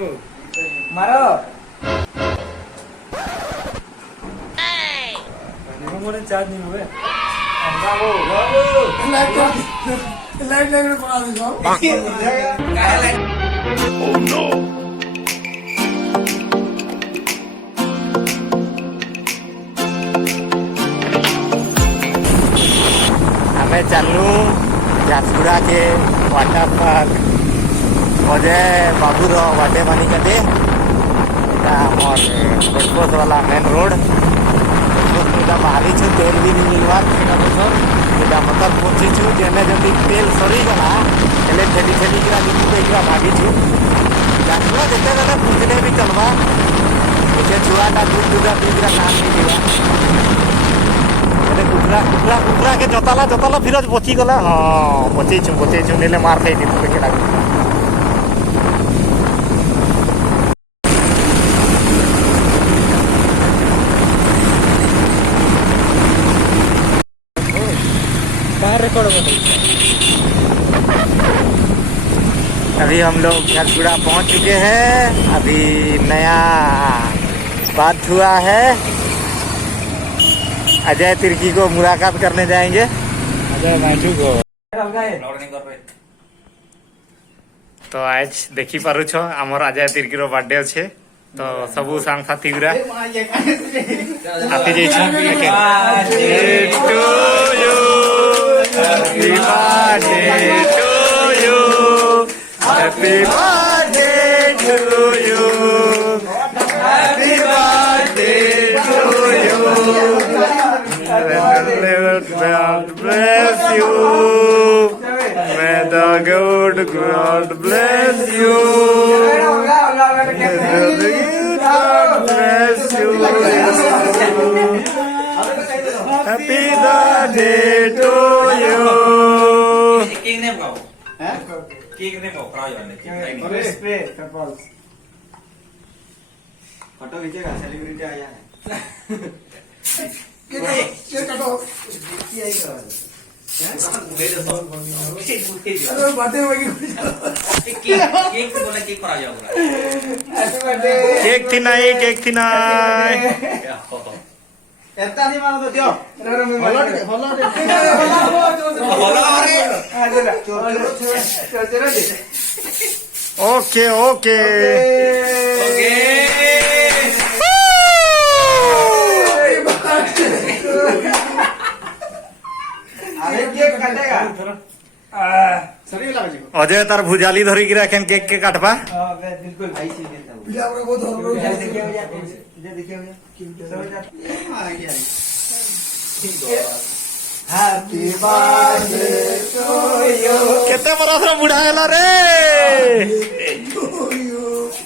मारो मोने चार्ज नहीं हुए लाइट में बना दूंगा ओह नो हमें चलू झारसुगुड़ा के वाटर पार्क मजे बाबूर वाटे मानी कदे बटपोस वाला मेन रोड बाहरी छु तेल भी नहीं मिलवा मतलब पहुंची छु जेने जल्दी तेल सरी गला हेले ठेली ठेली गिरा लिखी देखा भागी छु जानवा देते गले पूछले भी चलवा मुझे छुआ का दूध दूधा पीरा नाम नहीं दिवा हेले कुकरा कुकरा कुकरा के जोताला जोताला फिर बची गला हां बची छु नेले मार खाई दी देखे लागे अभी हम लोग झारसुगुड़ा पहुंच चुके हैं। अभी नया बात हुआ है, अजय तिर्की को मुलाकात करने जाएंगे। अजय मैचू को तो आज देखी पारु छो आमर अजय तिर्की रो बर्थडे अच्छे तो सबू सांग साथी गुरा आती जाई छो Happy birthday to you. Happy birthday to you. Happy birthday to you. May God bless you. May the good God bless you. May the God bless you. Happy birthday to you. King name kau? King name kau kau yang ni. Spray टर्पल photo खींचेगा celebrity आया है। ये काटो ये आई कर अरे बातें वही केक तो बोला केक पर आ जाओगा। हैप्पी बर्थडे केक थी नहीं एता नहीं मानो तो दियो ओके ओके अजय तार भुजाली धरी गिरा केन केक के काटबा बिल्कुल ऐसे देता हूं पिला आपको बहुत हो रहा है देखिए भैया ये देखिए भैया हैप्पी बर्थडे टू यू केते बरस रो बुढ़ा हैला रे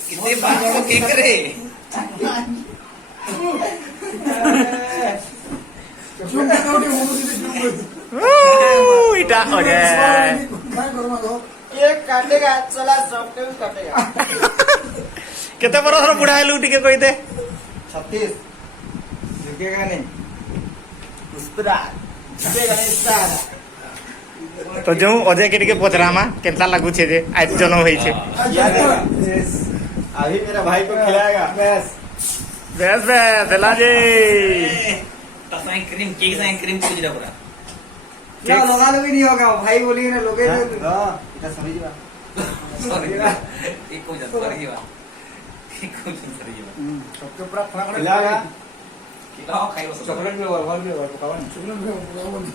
कितने बार को केक रे चुप करोगे वो मुझे चुप इटा अजय ये काटेगा चला सबके काटेगा केते बरस रो बुढ़ा हैलु टिके कोई दे 36 झुकेगा नहीं उस्परा झुकेगा नहीं सारा तो जो अजय के टिके पचरामा केतना लागू छे जे आज जन्म होई छे अभी मेरा भाई को खिलाएगा बस बेस बेस लाजे तो साइन क्रीम केक साइन क्रीम कुछ ना पूरा क्या लगा लो भी नहीं होगा भाई बोलिए ना लोगे हां इतना समझिए सॉरी एक को जा सॉरी बा एक को जा सॉरी बा सबके पूरा खाना खिलाएगा खिलाओ खाइयो चॉकलेट में और भी और पकावा नहीं चॉकलेट में पकावा नहीं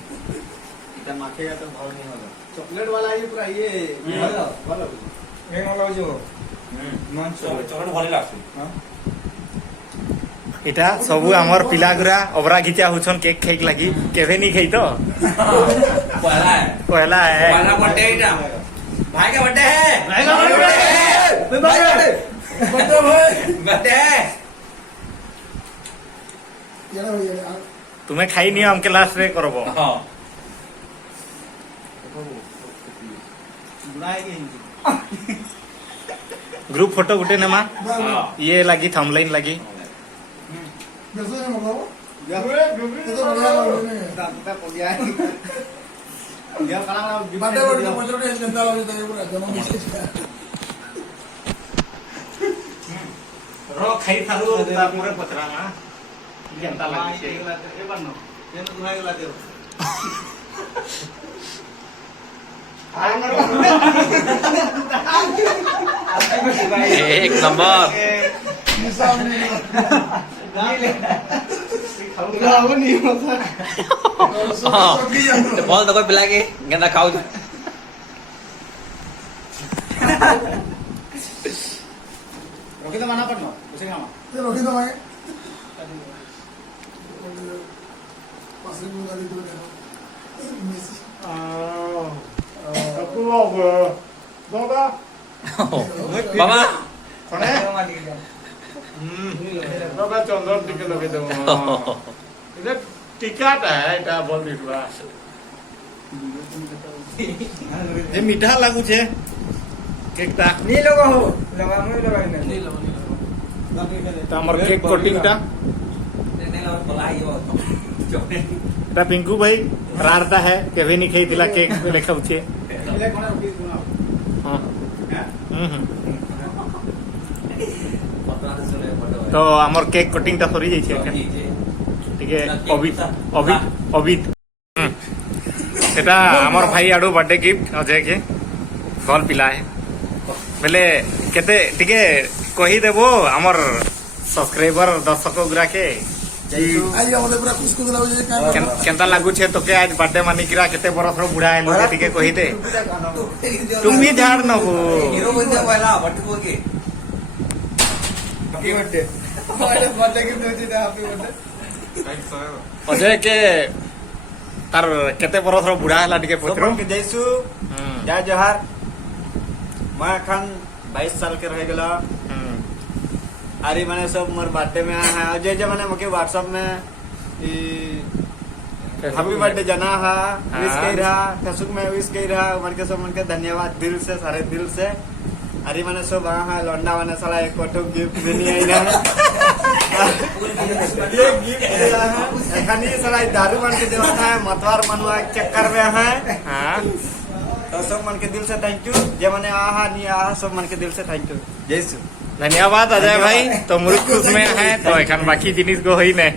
इतना माखेगा तो भाव नहीं होगा चॉकलेट वाला ये पूरा ये वाला ये वाला जो नॉन चॉकलेट भले लागছে हां इटा सबु हमर पिला गुरा ओबरा घिचा हुछन केक खाइक लागी केवे नहीं खाई तो पहला है पहला है पहला बर्थडे है भाई का बर्थडे है भाई का बर्थडे है बर्थडे है ये ना भैया तुम्हें खाई नहीं हम क्लास रे करबो हां बुलाएंगे ग्रुप फोटो गुटे नमा हां ये लगी थंबलाइन लगी कैसे है मतलब ये तो बढ़िया है दांता को दिया है dia kalau di bawah dia bocor dia jendela itu ya bro jangan bisa ର ଖାଇ ଥାରୁ ତାପରେ ପଚରାମା କେନ୍ତା ଲାଗୁଛି एक नंबर बोल तो कोई पिला के गंदा खाओ ରଖି ତ ମାନା ପଡନ ବୁଝେ କାମ ରଖି ଦବା ପାସରେ ମୁଁ ଗାଲି ଦଉ ମେସି ତକୁ ଦବା मामा କଣେ ଦବା ଚନ୍ଦନ ଟିକେ ଲଗେଇ ଦେବ ଏଟା ଟିକାଟା ଏଟା ଭଲ ଦିଶବା ଯେ ମିଠା ଲାଗୁଛେ କେକଟା नी लोग हो लगा मुई लगा नहीं ତ ଆମର କେକ୍ କଟିଂଟା ଏଟା ପିଙ୍କୁ ଭାଇ ରାରଟା ହେ କେବେ ନି ଖାଇଥିଲା କେକ୍ ଲେଖାଉଛେ ହଁ ତ ଆମର କେକ୍ କଟିଂଟା ସରି ଯାଇଛି ଟିକେ ଅବିତ ସେଟା ଆମର ଭାଇ ଆଡୁ ବର୍ଥଡେ ଗିଫ୍ଟ ଅଜୟ କେ ଭଲ ପିଲା ହେ ବେଲେ କେତେ ଟିକେ କହିଦେବ ଆମର ସବସ୍କ୍ରାଇबर ଦର୍ଶକ ଗୁରାକେ आई हमले पूरा खुश खुश लागे का କେନ୍ତା ଲାଗୁଛେ ତୋକେ ଆଜ ବର୍ଥଡେ ମାନିକିରା କେତେ ବରସର ବୁଢା ହେଲୁ ଯେ ଟିକେ କହିଦେ ତୁମି ଝାଡ ନବୁ हीरो बन जा पहला बट्टी बोल के हैप्पी बर्थडे बर्थडे गिफ्ट होची हैप्पी बर्थडे ଅଜୟ କେ ତାର କେତେ ବରସର ବୁଢା ହେଲା ଟିକେ ପଚର के जैसु जय जोहार मैं अखन 22 साल के रह गला अरे मैंने सब मोर बर्थडे में आया है अजय जी मैंने मुके व्हाट्सएप में हैप्पी बर्थडे जना है विश कर रहा फेसबुक में विश कर रहा मन के सब मन के धन्यवाद दिल से सारे दिल से अरे मैंने सब आया है लौंडा मैंने साला एक फोटो गिफ्ट भी नहीं आई ना ये गिफ्ट दिया है एखन ये साला दारू बन के देवा है मतवार मनवा के चक्कर में है हाँ तो सब मन के दिल से थैंक यू जे मैंने आहा नहीं आहा सब मन के दिल से थैंक यू जय श्री धन्यवाद अजय भाई तो मुरुख खुश में है तो एखन बाकी जिनिस को होई ने